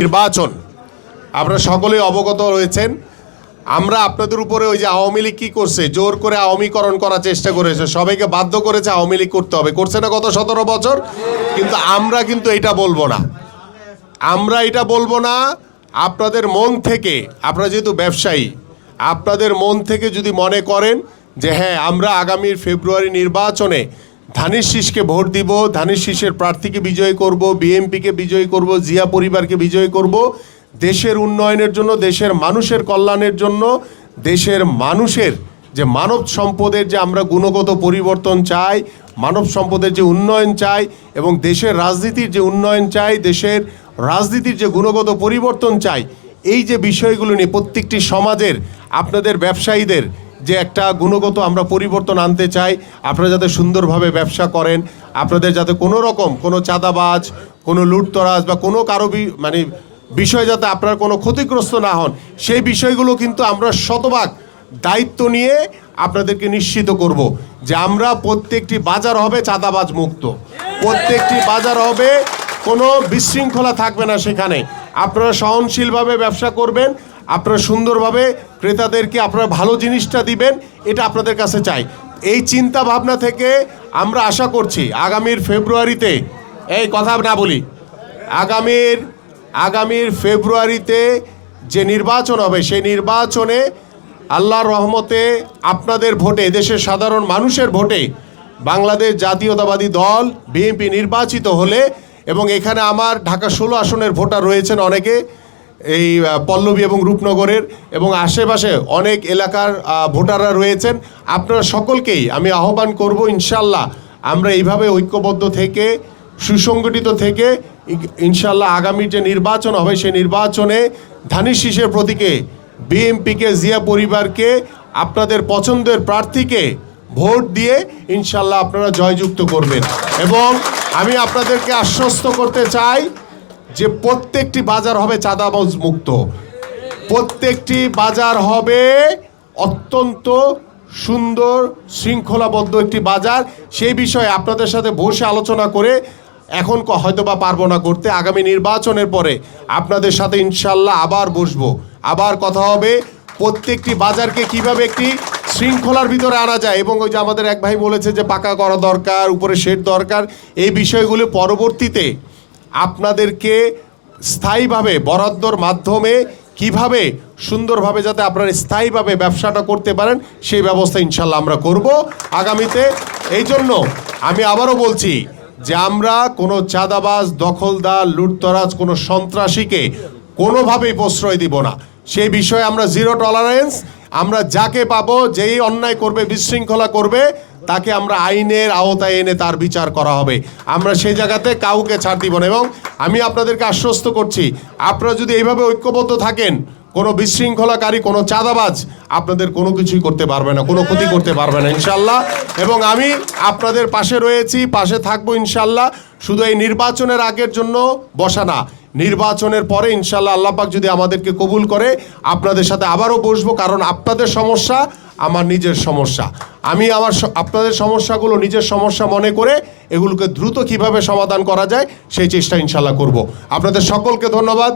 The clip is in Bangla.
নির্বাচন। আপনারা সকলেই অবগত রয়েছেন। আমরা আপনাদের উপরে ওই যে আওয়ামী লীগ কী করছে, জোর করে আওয়ামীকরণ করার চেষ্টা করেছে। সবাইকে বাধ্য করেছে আওয়ামী লীগ করতে হবে। করছে না গত সতেরো বছর, কিন্তু আমরা কিন্তু এটা বলব না। আমরা এটা বলব না, আপনাদের মন থেকে, আপনারা যেহেতু ব্যবসায়ী, আপনাদের মন থেকে যদি মনে করেন যে হ্যাঁ আমরা আগামী ফেব্রুয়ারি নির্বাচনে ধানের শীষকে ভোট দিব, ধানের শীষের প্রার্থীকে বিজয়ী করব বিএমপিকে বিজয়ী করব, জিয়া পরিবারকে বিজয়ী করব। দেশের উন্নয়নের জন্য, দেশের মানুষের কল্যাণের জন্য, দেশের মানুষের যে মানব সম্পদের যে আমরা গুণগত পরিবর্তন চাই, মানব সম্পদের যে উন্নয়ন চাই এবং দেশের রাজনীতির যে উন্নয়ন চাই, দেশের রাজনীতির যে গুণগত পরিবর্তন চাই, এই যে বিষয়গুলো নিয়ে প্রত্যেকটি সমাজের, আপনাদের ব্যবসায়ীদের যে একটা গুণগত আমরা পরিবর্তন আনতে চাই, আপনারা যাতে সুন্দরভাবে ব্যবসা করেন, আপনাদের যাতে কোনো রকম কোনো চাঁদাবাজ, কোনো লুটতরাজ বা কোনো কারও মানে বিষয় যাতে আপনার কোনো ক্ষতিগ্রস্ত না হন, সেই বিষয়গুলো কিন্তু আমরা শতভাগ দায়িত্ব নিয়ে আপনাদেরকে নিশ্চিত করব যে আমরা প্রত্যেকটি বাজার হবে চাঁদাবাজ মুক্ত। প্রত্যেকটি বাজার হবে কোনো বিশৃঙ্খলা থাকবে না সেখানে। আপনারা সহনশীলভাবে ব্যবসা করবেন আপনারা সুন্দরভাবে ক্রেতাদেরকে আপনারা ভালো জিনিসটা দিবেন, এটা আপনাদের কাছে চাই। এই চিন্তা ভাবনা থেকে আমরা আশা করছি আগামীর ফেব্রুয়ারিতে, এই কথা না বলি, আগামীর আগামীর ফেব্রুয়ারিতে যে নির্বাচন হবে, সেই নির্বাচনে আল্লাহর রহমতে আপনাদের ভোটে, দেশের সাধারণ মানুষের ভোটে বাংলাদেশ জাতীয়তাবাদী দল, বিএনপি নির্বাচিত হলে এবং এখানে আমার ঢাকা ষোলো আসনের ভোটার রয়েছেন অনেকে এই পল্লবী এবং রূপনগরের এবং আশেপাশে অনেক এলাকার ভোটাররা রয়েছেন। আপনারা সকলকেই আমি আহ্বান করব, ইনশাল্লাহ আমরা এইভাবে ঐক্যবদ্ধ থেকে, সুসংগঠিত থেকে ইনশাল্লাহ আগামী যে নির্বাচন হবে, সেই নির্বাচনে ধানের শীষের প্রতীকে বিএমপিকে, জিয়া পরিবারকে, আপনাদের পছন্দের প্রার্থীকে ভোট দিয়ে ইনশাল্লাহ আপনারা জয়যুক্ত করবেন। এবং আমি আপনাদেরকে আশ্বস্ত করতে চাই যে প্রত্যেকটি বাজার হবে চাঁদাবাজ মুক্ত। প্রত্যেকটি বাজার হবে অত্যন্ত সুন্দর, শৃঙ্খলাবদ্ধ একটি বাজার। সেই বিষয়ে আপনাদের সাথে বসে আলোচনা করে এখন হয়তো বা পারব না করতে। আগামী নির্বাচনের পরে আপনাদের সাথে ইনশাল্লাহ আবার বসবো। আবার কথা হবে প্রত্যেকটি বাজারকে কীভাবে একটি শৃঙ্খলার ভিতরে আনা যায় এবং ওই যে আমাদের এক ভাই বলেছে যে পাকা করা দরকার, উপরে শেড দরকার, এই বিষয়গুলো পরবর্তীতে আপনাদেরকে স্থায়ীভাবে বরাদ্দর মাধ্যমে কীভাবে সুন্দরভাবে যাতে আপনারা স্থায়ীভাবে ব্যবসাটা করতে পারেন, সেই ব্যবস্থা ইনশাল্লাহ আমরা করব। আগামীতে এই জন্য আমি আবারও বলছি যে আমরা কোনো চাঁদাবাজ, দখলদার, লুটতরাজ, কোনো সন্ত্রাসীকে কোনোভাবেই প্রশ্রয় দিব না। সেই বিষয়ে আমরা জিরো টলারেন্স আমরা যাকে পাবো, যেই অন্যায় করবে, বিশৃঙ্খলা করবে, তাকে আমরা আইনের আওতায় এনে তার বিচার করা হবে। আমরা সেই জায়গাতে কাউকে ছাড় দিব না এবং আমি আপনাদেরকে আশ্বস্ত করছি, আপনারা যদি এইভাবে ঐক্যবদ্ধ থাকেন, কোনো বিশৃঙ্খলাকারী, কোনো চাঁদাবাজ আপনাদের কোনো কিছুই করতে পারবে না, কোনো ক্ষতি করতে পারবে না, ইনশাল্লাহ। এবং আমি আপনাদের পাশে রয়েছি, পাশে থাকব, ইনশাল্লাহ। শুধু এই নির্বাচনের আগের জন্য বসা না নির্বাচনের পরে ইনশাল্লাহ আল্লাপাক যদি আমাদেরকে কবুল করে, আপনাদের সাথে আবারও বসবো কারণ আপনাদের সমস্যা আমার নিজের সমস্যা। আমি আমার আপনাদের সমস্যাগুলো নিজের সমস্যা মনে করে এগুলোকে দ্রুত কীভাবে সমাধান করা যায়, সেই চেষ্টা ইনশাল্লাহ করব। আপনাদের সকলকে ধন্যবাদ।